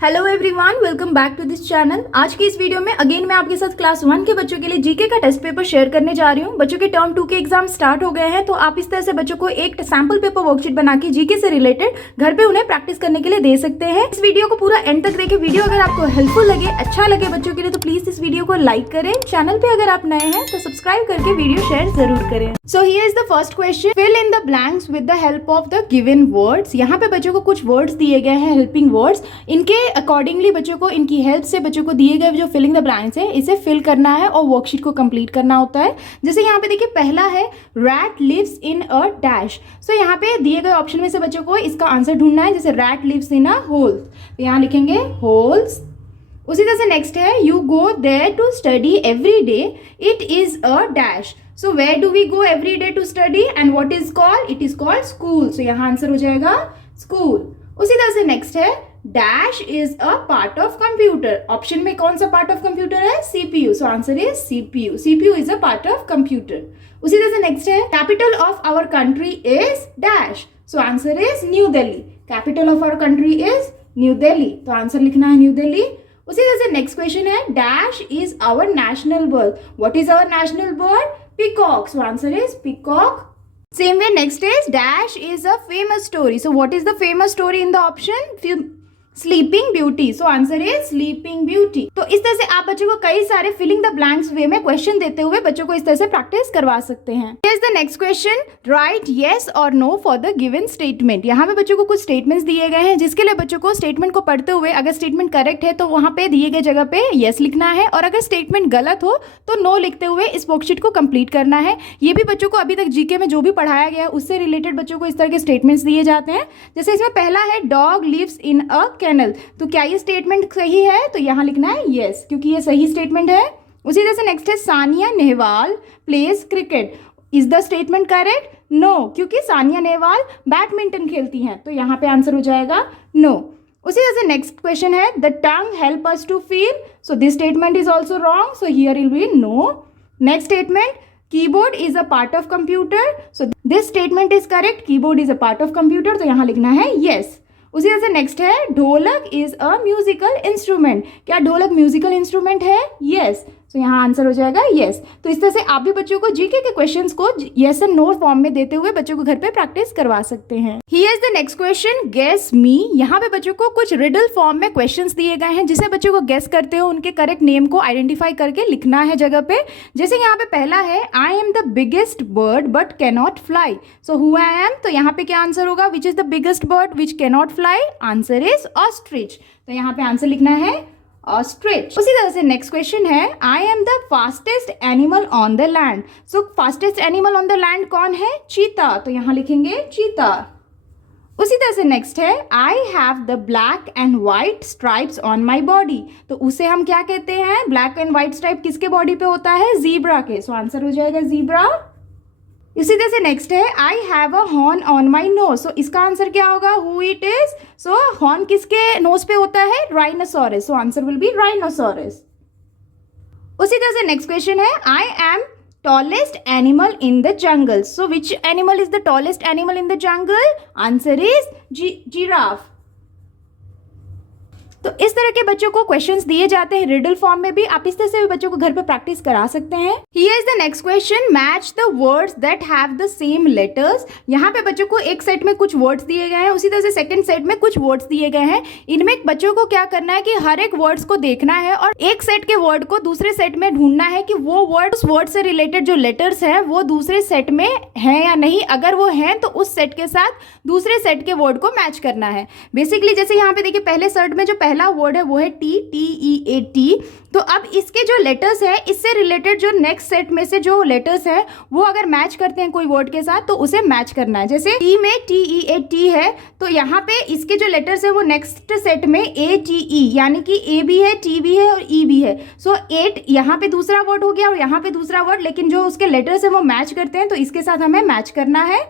Hello everyone, welcome back to this channel. आज की इस वीडियो में अगेन मैं आपके साथ क्लास 1 के बच्चों के लिए जीके का टेस्ट पेपर शेयर करने जा रही हूँ। बच्चों के टर्म 2 के एग्जाम स्टार्ट हो गए हैं, तो आप इस तरह से बच्चों को एक सैम्पल पेपर वर्कशीट बना के जीके से रिलेटेड घर पे उन्हें प्रैक्टिस करने के लिए दे सकते हैं। इस वीडियो को पूरा एंड तक देखें। वीडियो अगर आपको हेल्पफुल लगे, अच्छा लगे बच्चों के लिए, तो प्लीज इस वीडियो को लाइक करें। चैनल पे अगर आप नए हैं तो सब्सक्राइब करके वीडियो शेयर जरूर करें। So here is the first question, fill in the blanks with the help of the given words. यहाँ पे बच्चों को कुछ वर्ड्स दिए गए हैं, हेल्पिंग वर्ड्स। इनके अकॉर्डिंगली बच्चों को, इनकी हेल्प से बच्चों को दिए गए जो फिलिंग द ब्लैंक्स है, इसे फिल करना है और वर्कशीट को कंप्लीट करना होता है। जैसे यहाँ पे देखिए, पहला है rat lives in a dash. So यहाँ पे दिए गए ऑप्शन में से बच्चों को इसका आंसर ढूंढना है। जैसे rat lives in a hole, तो यहाँ लिखेंगे होल्स। उसी तरह से नेक्स्ट है, you go there to study every day, it is a dash. So where do we go every day to study and what is called? It is called school. So यहाँ answer हो जाएगा school. उसी तरह से next है, dash is a part of computer. Option में कौन सा पार्ट ऑफ कंप्यूटर है? CPU. So answer is CPU. CPU is a part of computer. उसी तरह से नेक्स्ट है, capital of our country is dash. So answer is new Delhi. Capital of our country is new Delhi, तो answer लिखना है new Delhi. उसी तरह से नेक्स्ट क्वेश्चन है, dash is our national bird. What is our national bird? Peacock. So answer is peacock. Same way, next is dash is a famous story. So what is the famous story in the option? Sleeping beauty. So answer is sleeping beauty. तो इस तरह से आप बच्चों को कई सारे filling the blanks वे में क्वेश्चन देते हुए बच्चों को इस तरह से प्रैक्टिस करवा सकते हैं। Here's the next question, write yes or no for the given statement। यहाँ पे बच्चों को कुछ स्टेटमेंट्स दिए गए हैं, जिसके लिए बच्चों को स्टेटमेंट को पढ़ते हुए अगर स्टेटमेंट करेक्ट है तो वहाँ पे दिए गए जगह पे yes लिखना है, और अगर स्टेटमेंट गलत हो तो no लिखते हुए इस वर्कशीट को कंप्लीट करना है। ये भी बच्चों को अभी तक जीके में जो भी पढ़ाया गया है उससे रिलेटेड बच्चों को इस तरह के स्टेटमेंट्स दिए जाते हैं। जैसे इसमें पहला है, dog lives in a kennel. तो क्या ये स्टेटमेंट सही है? तो यहाँ लिखना है यस, क्योंकि ये सही स्टेटमेंट है। उसी तरह से नेक्स्ट है, Sania Nehwal plays cricket. Is the statement correct? No, क्योंकि सानिया नेहवाल बैडमिंटन खेलती हैं, तो यहाँ पे आंसर हो जाएगा नो। उसी तरह से नेक्स्ट क्वेश्चन है, the tongue help us to feel. So this statement is also wrong, so here will be no. Next statement, keyboard is a part of computer. So this statement is correct, keyboard is a part of computer, तो यहाँ लिखना है yes. उसी तरह से next है, ढोलक is a musical instrument. क्या ढोलक म्यूजिकल इंस्ट्रूमेंट है? यस। तो यहाँ आंसर हो जाएगा यस। तो इस तरह से आप भी बच्चों को जीके के क्वेश्चंस को यस एंड नो फॉर्म में देते हुए बच्चों को घर पे प्रैक्टिस करवा सकते हैं। Here is the next question, guess me. यहाँ पे बच्चों को कुछ रिडल फॉर्म में क्वेश्चंस दिए गए हैं, जिसे बच्चों को गेस करते हो उनके करेक्ट नेम को आइडेंटिफाई करके लिखना है जगह पे। जैसे यहाँ पे पहला है, I am the biggest bird but cannot fly. So who I am, तो यहाँ पे क्या आंसर होगा? Which is the biggest bird which cannot fly? Answer is ostrich. तो यहाँ पे आंसर लिखना है ऑस्ट्रिच। उसी तरह से नेक्स्ट क्वेश्चन है, I am the fastest animal on the land. So fastest animal on the land कौन है? चीता, तो यहाँ लिखेंगे चीता। उसी तरह से नेक्स्ट है, I have the black and white stripes on my body. तो उसे हम क्या कहते हैं? ब्लैक एंड व्हाइट स्ट्राइप किसके बॉडी पे होता है? जीब्रा के। सो आंसर हो जाएगा जीब्रा। इसी तरह से नेक्स्ट है, I have a horn on my nose. So इसका आंसर क्या होगा? Who it is. So horn किसके नोज पे होता है? Rhinoceros. So answer will be rhinoceros. उसी तरह से नेक्स्ट क्वेश्चन है, I am tallest animal in the jungle. So which animal is the tallest animal in the jungle? Answer is giraffe. तो इस तरह के बच्चों को क्वेश्चंस दिए जाते हैं रिडल फॉर्म में भी। आप इस तरह से भी बच्चों को घर पे प्रैक्टिस करा सकते हैं। Here is the next question, match the words that have the same letters. यहाँ पे बच्चों को एक सेट में कुछ वर्ड्स दिए गए हैं, उसी तरह से सेकंड सेट में कुछ वर्ड्स दिए गए हैं। इनमें बच्चों को क्या करना है कि हर एक वर्ड्स को देखना है और एक सेट के वर्ड को दूसरे सेट में ढूंढना है कि वो वर्ड, उस वर्ड से रिलेटेड जो लेटर्स हैं वो दूसरे सेट में है या नहीं। अगर वो हैं तो उस सेट के साथ दूसरे सेट के वर्ड को मैच करना है। बेसिकली जैसे यहाँ पे देखिए, पहले सेट में जो पहला वर्ड है वो है टी, TEAT। तो अब इसके जो लेटर्स है, इससे रिलेटेड जो नेक्स्ट सेट में से जो लेटर्स है वो अगर मैच करते हैं कोई वर्ड के साथ तो उसे मैच करना है। जैसे टी में TEAT है, तो यहाँ पे इसके जो लेटर्स है वो नेक्स्ट सेट में ATE, यानी कि A भी है, T भी है और E भी है। सो 8 यहाँ पे दूसरा वर्ड हो गया और यहाँ पे दूसरा वर्ड, लेकिन जो उसके लेटर्स है वो मैच करते हैं, तो इसके साथ हमें मैच करना है।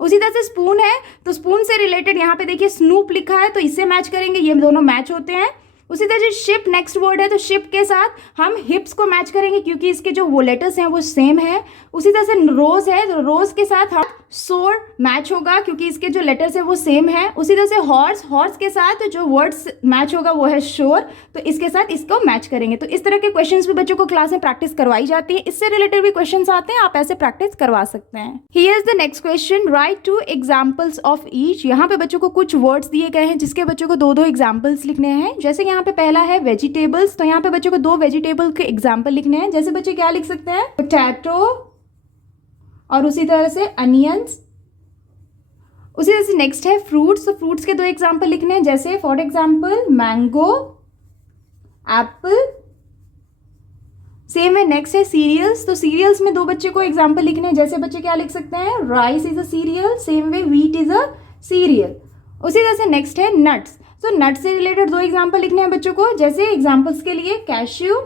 उसी तरह से स्पून है, तो स्पून से रिलेटेड यहाँ पे देखिए स्नूप लिखा है, तो इससे मैच करेंगे, ये दोनों मैच होते हैं। उसी तरह से शिप नेक्स्ट वर्ड है, तो शिप के साथ हम हिप्स को मैच करेंगे क्योंकि इसके जो वो लेटर्स हैं वो सेम है। उसी तरह से रोज है, तो रोज के साथ हम सोर मैच होगा क्योंकि इसके जो लेटर्स है वो सेम है। उसी तरह से हॉर्स के साथ जो वर्ड्स मैच होगा वो है श्योर, तो इसके साथ इसको मैच करेंगे। तो इस तरह के क्वेश्चंस भी बच्चों को क्लास में प्रैक्टिस करवाई जाती है। इससे रिलेटेड भी क्वेश्चंस आते हैं, आप ऐसे प्रैक्टिस करवा सकते हैं। Here is the next question, right 2 examples of each. यहाँ पे बच्चों को कुछ वर्ड्स दिए गए हैं जिसके बच्चों को 2-2 एग्जाम्पल्स लिखने हैं। जैसे यहाँ पे पहला है वेजिटेबल्स, तो यहाँ पे बच्चों को 2 वेजिटेबल के एग्जाम्पल लिखने हैं। जैसे बच्चे क्या लिख सकते हैं, पोटैटो और उसी तरह से अनियंस। उसी तरह से नेक्स्ट है फ्रूट्स, तो फ्रूट्स के 2 एग्जाम्पल लिखने हैं। जैसे for example mango, Apple. Same है नेक्स्ट है सीरियल्स, तो सीरियल्स में 2 बच्चे को एग्जाम्पल लिखने हैं। जैसे बच्चे क्या लिख सकते हैं, rice is a serial, same way wheat is a serial. उसी तरह से नेक्स्ट है नट्स, तो नट्स से रिलेटेड 2 एग्जाम्पल लिखने हैं बच्चों को। जैसे एग्जाम्पल्स के लिए कैश्यू,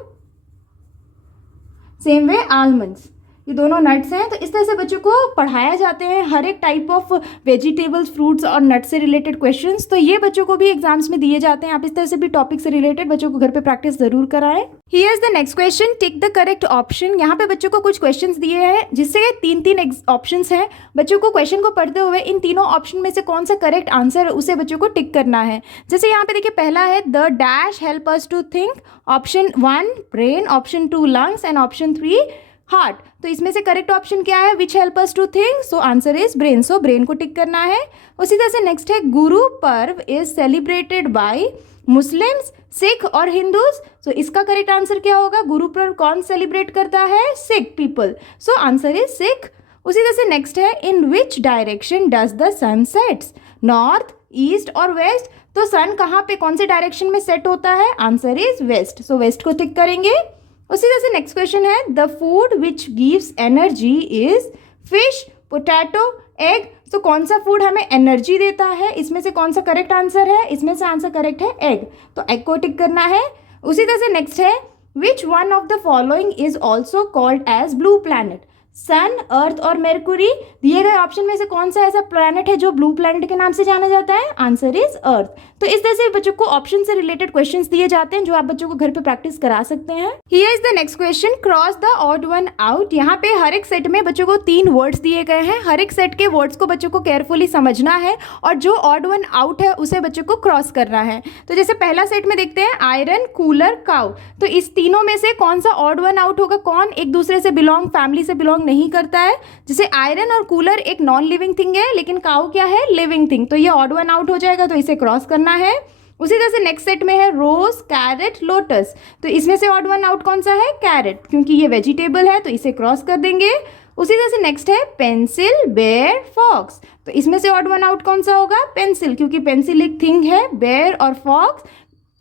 सेम वे आलमंड्स, ये दोनों नट्स हैं। तो इस तरह से बच्चों को पढ़ाया जाते हैं हर एक टाइप ऑफ वेजिटेबल्स, फ्रूट्स और नट्स से रिलेटेड क्वेश्चंस। तो ये बच्चों को भी एग्जाम्स में दिए जाते हैं। आप इस तरह से भी टॉपिक से रिलेटेड बच्चों को घर पे प्रैक्टिस जरूर कराएं। Here is the next question, tick the correct option. यहाँ पे बच्चों को कुछ क्वेश्चंस दिए हैं जिससे 3-3 ऑप्शंस हैं। बच्चों को क्वेश्चन को पढ़ते हुए इन तीनों ऑप्शन में से कौन सा करेक्ट आंसर है उसे बच्चों को टिक करना है। जैसे यहाँ पे देखिए पहला है the dash help us to think, option 1 brain, option 2 lungs and option 3 heart. तो इसमें से करेक्ट ऑप्शन क्या है, which help us to think, so answer is brain, so brain को टिक करना है। उसी तरह से नेक्स्ट है Guru Parv is celebrated by Muslims, Sikh और हिंदूज। सो इसका करेक्ट आंसर क्या होगा, गुरु पर्व कौन सेलिब्रेट करता है, Sikh people, so answer is Sikh. उसी तरह से नेक्स्ट है in which direction does the sun sets, north, east और वेस्ट। तो सन कहाँ पे कौन से डायरेक्शन में सेट होता है, answer is waste, so waste को टिक करेंगे। उसी तरह से नेक्स्ट क्वेश्चन है the food which gives energy is fish, potato, egg. तो कौन सा फूड हमें एनर्जी देता है, इसमें से कौन सा करेक्ट आंसर है, इसमें से आंसर करेक्ट है एग, तो एग को टिक करना है। उसी तरह से नेक्स्ट है which one of the following is also called as blue planet, sun, earth और मेरकुरी। दिए गए ऑप्शन में से कौन सा ऐसा प्लैनेट है जो ब्लू प्लैनेट के नाम से जाना जाता है, आंसर इज अर्थ। तो इस तरह से बच्चों को ऑप्शन से रिलेटेड क्वेश्चंस दिए जाते हैं जो आप बच्चों को घर पे प्रैक्टिस करा सकते हैं। Here is the next question, cross the odd one out. यहाँ पे हर एक सेट में बच्चों को 3 वर्ड्स दिए गए हैं। हर एक सेट के वर्ड्स को बच्चों को केयरफुली समझना है और जो ऑड वन आउट है उसे बच्चों को क्रॉस करना है। तो जैसे पहला सेट में देखते हैं आयरन, कूलर, काउ। तो इस तीनों में से कौन सा ऑड वन आउट होगा, कौन एक दूसरे से बिलोंग, फैमिली से बिलोंग नहीं करता है। जैसे आयरन और कूलर एक नॉन लिविंग थिंग है लेकिन काउ क्या है, लिविंग थिंग, तो ये ऑड वन आउट हो जाएगा, तो इसे क्रॉस करना है। उसी तरह से नेक्स्ट सेट में है रोज, कैरेट, लोटस। तो इसमें से ऑड वन आउट कौन सा है, कैरेट, क्योंकि ये वेजिटेबल है तो इसे क्रॉस कर देंगे। उसी तरह से नेक्स्ट है पेंसिल, बेयर, फॉक्स। तो इसमें से ऑड वन आउट कौन सा होगा, पेंसिल, क्योंकि पेंसिल एक थिंग है, बेयर और फॉक्स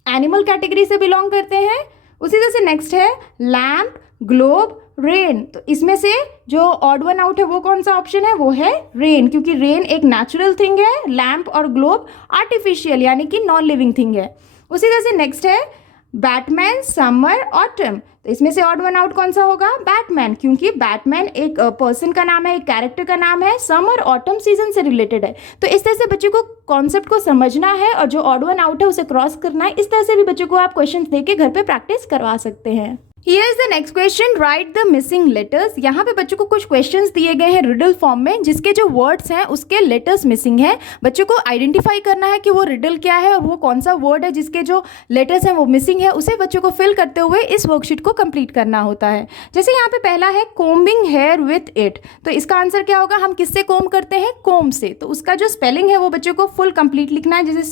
एनिमल कैटेगरी से बिलोंग करते हैं। उसी तरह से नेक्स्ट है लैम्प, ग्लोब, रेन। तो इसमें से जो ऑड वन आउट है वो कौन सा ऑप्शन है, वो है रेन, क्योंकि रेन एक नेचुरल थिंग है, लैम्प और ग्लोब आर्टिफिशियल यानी कि नॉन लिविंग थिंग है। उसी तरह से नेक्स्ट है बैटमैन, समर, ऑटम। तो इसमें से ऑड वन आउट कौन सा होगा, बैटमैन, क्योंकि बैटमैन एक पर्सन का नाम है, एक कैरेक्टर का नाम है, समर ऑटम सीजन से रिलेटेड है। तो इस तरह से बच्चे को कॉन्सेप्ट को समझना है और जो ऑड वन आउट है उसे क्रॉस करना है। इस तरह से भी बच्चों को आप क्वेश्चन देके घर पे प्रैक्टिस करवा सकते हैं। Here is the next question, write the missing letters। यहाँ पे बच्चों को कुछ क्वेश्चंस दिए गए हैं रिडल फॉर्म में जिसके जो वर्ड्स हैं उसके लेटर्स मिसिंग हैं। बच्चों को आइडेंटिफाई करना है कि वो रिडल क्या है और वो कौन सा वर्ड है जिसके जो लेटर्स हैं वो मिसिंग है, उसे बच्चों को फिल करते हुए इस वर्कशीट को कंप्लीट करना होता है। जैसे यहाँ पे पहला है कोम्बिंग हेयर विथ इट। तो इसका आंसर क्या होगा, हम किससे कोम करते हैं, कोम से। तो उसका जो स्पेलिंग है वो बच्चों को फुल कंप्लीट लिखना है, जैसे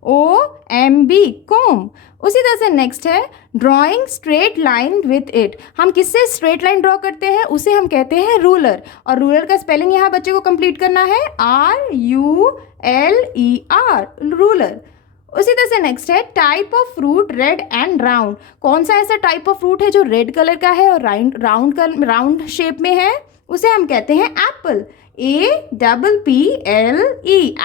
COMB, कोम। उसी तरह से नेक्स्ट है drawing straight line with it. हम किससे स्ट्रेट लाइन ड्रॉ करते हैं, उसे हम कहते हैं रूलर, और रूलर का स्पेलिंग यहाँ बच्चे को कंप्लीट करना है RULER, रूलर। उसी तरह से नेक्स्ट है type of fruit red and round. कौन सा ऐसा टाइप ऑफ फ्रूट है जो रेड कलर का है और राउंड शेप में है, उसे हम कहते हैं एप्पल, APPLE,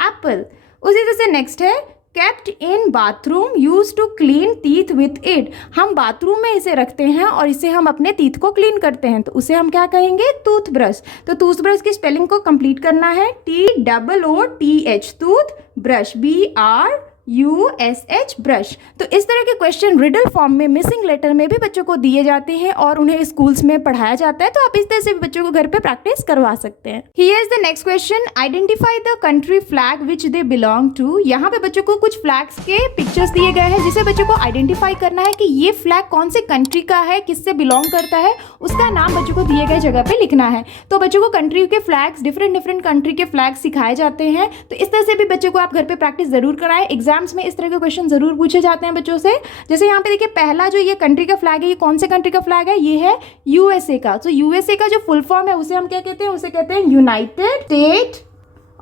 एप्पल। उसी तरह से नेक्स्ट है kept in bathroom use to clean teeth with it. हम बाथरूम में इसे रखते हैं और इसे हम अपने टीथ को क्लीन करते हैं, तो उसे हम क्या कहेंगे, टूथब्रश। तो टूथब्रश की स्पेलिंग को कंप्लीट करना है TOOTH, tooth brush, BRUSH। USH brush. तो इस तरह के क्वेश्चन रिडल फॉर्म में मिसिंग लेटर में भी बच्चों को दिए जाते हैं और उन्हें स्कूल्स में पढ़ाया जाता है, तो आप इस तरह से भी बच्चों को घर पे प्रैक्टिस करवा सकते हैं। Here is the next question, identify the country flag which they belong to. यहाँ पे बच्चों को कुछ फ्लैग्स के पिक्चर्स दिए गए हैं जिसे बच्चों को आइडेंटिफाई करना है कि ये फ्लैग कौन से कंट्री का है, किससे बिलोंग करता है, उसका नाम बच्चों को दिए गए जगह पे लिखना है। तो बच्चों को कंट्री के फ्लैग्स, डिफरेंट कंट्री के फ्लैग्स सिखाए जाते हैं, तो इस तरह से भी बच्चों को आप घर पे प्रैक्टिस जरूर कराएं। एग्जाम्स में इस तरह के क्वेश्चन जरूर पूछे जाते हैं बच्चों से। जैसे यहाँ पे देखिए पहला जो ये कंट्री का फ्लैग है, ये कौन से कंट्री का फ्लैग है, ये है यूएसए का। तो यूएसए का जो फुल फॉर्म है उसे हम क्या कहते हैं, उसे कहते हैं यूनाइटेड स्टेट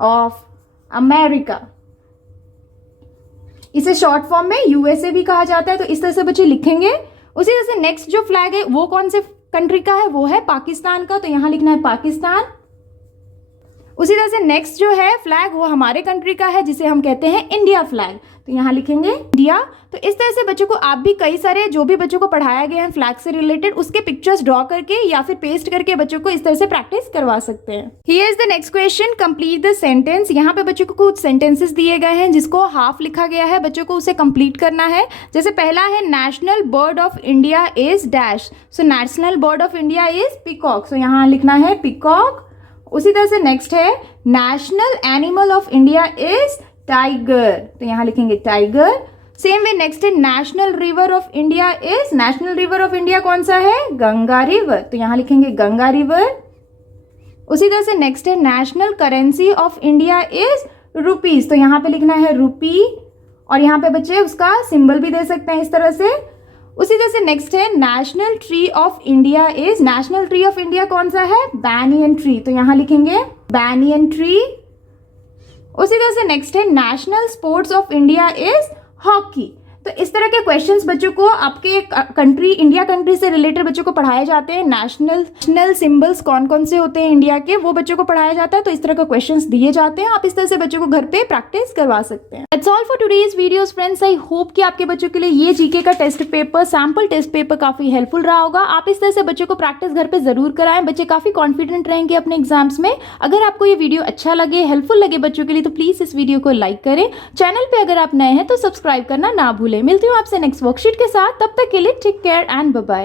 ऑफ अमेरिका। इसे शॉर्ट फॉर्म में यूएसए भी कहा जाता है। तो इस तरह से बच्चे लिखेंगे। उसी तरह से नेक्स्ट जो फ्लैग है वो कौन से कंट्री का है, वो है पाकिस्तान का। तो यहां लिखना है पाकिस्तान। उसी तरह से नेक्स्ट जो है फ्लैग वो हमारे कंट्री का है जिसे हम कहते हैं इंडिया फ्लैग। तो यहाँ लिखेंगे इंडिया। तो इस तरह से बच्चों को आप भी कई सारे जो भी बच्चों को पढ़ाया गया है फ्लैग से रिलेटेड उसके पिक्चर्स ड्रॉ करके या फिर पेस्ट करके बच्चों को इस तरह से प्रैक्टिस करवा सकते हैं। Here is the next question, complete the sentence. यहाँ पे बच्चों को कुछ सेंटेंसेस दिए गए हैं जिसको हाफ लिखा गया है, बच्चों को उसे कंप्लीट करना है। जैसे पहला है national bird of India is dash. So national bird of India is peacock. So यहाँ लिखना है पीकॉक। उसी तरह से नेक्स्ट है national animal of India is tiger. तो यहां लिखेंगे टाइगर। सेम वे नेक्स्ट है national river of India is, national river of India कौन सा है, गंगा रिवर। तो यहां लिखेंगे गंगा रिवर। उसी तरह से नेक्स्ट है national currency of India is rupees. तो यहां पे लिखना है रूपी और यहां पे बच्चे उसका सिंबल भी दे सकते हैं इस तरह से। उसी तरह से नेक्स्ट है national tree of India is, national tree of India कौन सा है, बैनियन ट्री। तो यहां लिखेंगे बैनियन ट्री। उसी तरह से नेक्स्ट है national sports of India is hockey. तो इस तरह के क्वेश्चंस बच्चों को आपके कंट्री, इंडिया कंट्री से रिलेटेड बच्चों को पढ़ाए जाते हैं। नेशनल सिंबल्स कौन कौन से होते हैं इंडिया के, वो बच्चों को पढ़ाया जाता है। तो इस तरह का क्वेश्चंस दिए जाते हैं, आप इस तरह से बच्चों को घर पे प्रैक्टिस करवा सकते हैं। That's all for today's videos friends. I hope कि आपके बच्चों के लिए ये जीके का test paper, sample test paper काफी हेल्पफुल रहा होगा। आप इस तरह से बच्चों को प्रैक्टिस घर पे जरूर कराएं, बच्चे काफी कॉन्फिडेंट रहेंगे अपने एग्जाम्स में। अगर आपको ये वीडियो अच्छा लगे, हेल्पफुल लगे बच्चों के लिए, तो प्लीज इस वीडियो को लाइक करें। चैनल पे अगर आप नए हैं तो सब्सक्राइब करना ना भूलें। मिलती हूँ आपसे नेक्स्ट वर्कशीट के साथ, तब तक के लिए take care and bye bye.